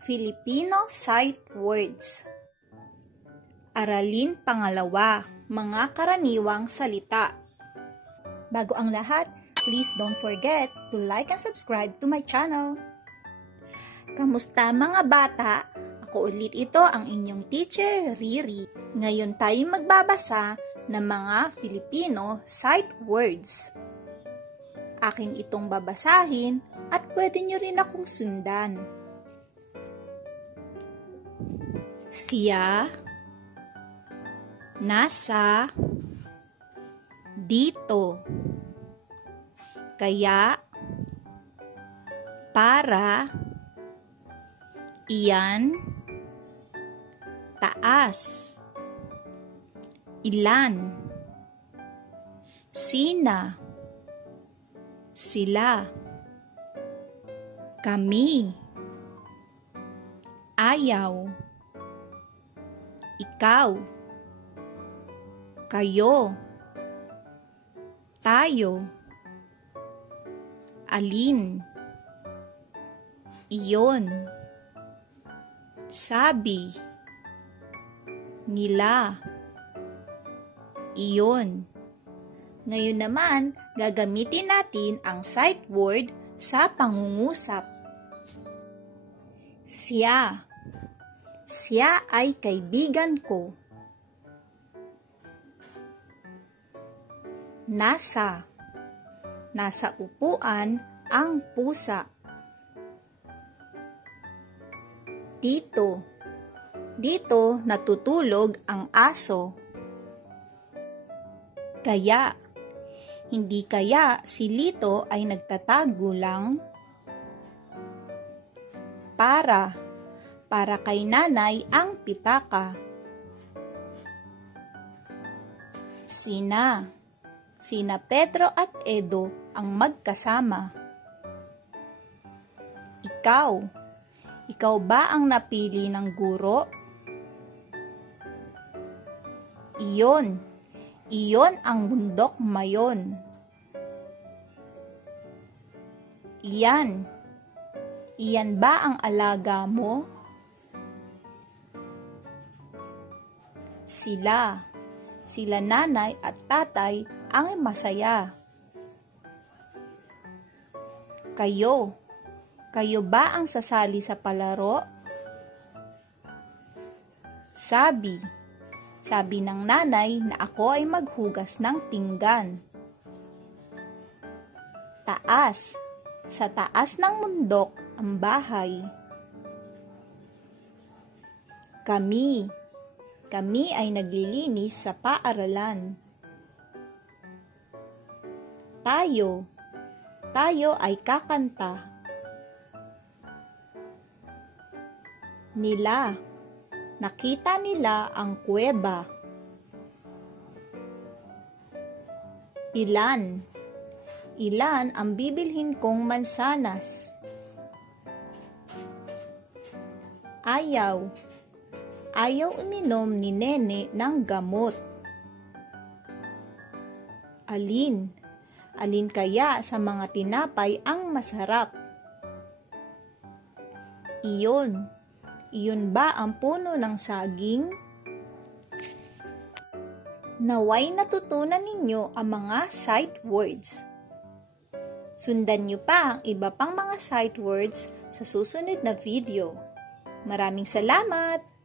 Filipino Sight Words. Aralin pangalawa, mga karaniwang salita. Bago ang lahat, please don't forget to like and subscribe to my channel. Kamusta mga bata? Ako ulit ito ang inyong teacher, Riri. Ngayon tayo magbabasa ng mga Filipino sight words. Akin itong babasahin at pwede nyo rin akong sundan. Siya, nasa, dito, kaya, para, iyan, taas, ilan, sina, sila, kami, ayaw, ikaw, kayo, tayo, alin, iyon, sabi, nila, iyon. Ngayon naman, gagamitin natin ang sight word sa pangungusap. Siya. Siya ay kaibigan ko. Nasa. Nasa upuan ang pusa. Dito. Dito natutulog ang aso. Kaya. Hindi kaya si Lito ay nagtatago lang? Para kay nanay ang pitaka. Sina Pedro at Edo ang magkasama. Ikaw ba ang napili ng guro? Iyon ang bundok mayon. Iyan ba ang alaga mo? Sila nanay at tatay ang masaya. Kayo ba ang sasali sa palaro? Sabi ng nanay na ako ay maghugas ng pinggan. Sa taas ng bundok ang bahay. Kami ay naglilinis sa paaralan. Tayo ay kakanta. Nakita nila ang kuweba. Ilan ang bibilhin kong mansanas? Ayaw uminom ni Nene ng gamot. Alin kaya sa mga tinapay ang masarap? Iyon ba ang puno ng saging? Naway natutunan ninyo ang mga sight words. Sundan nyo pa ang iba pang mga sight words sa susunod na video. Maraming salamat!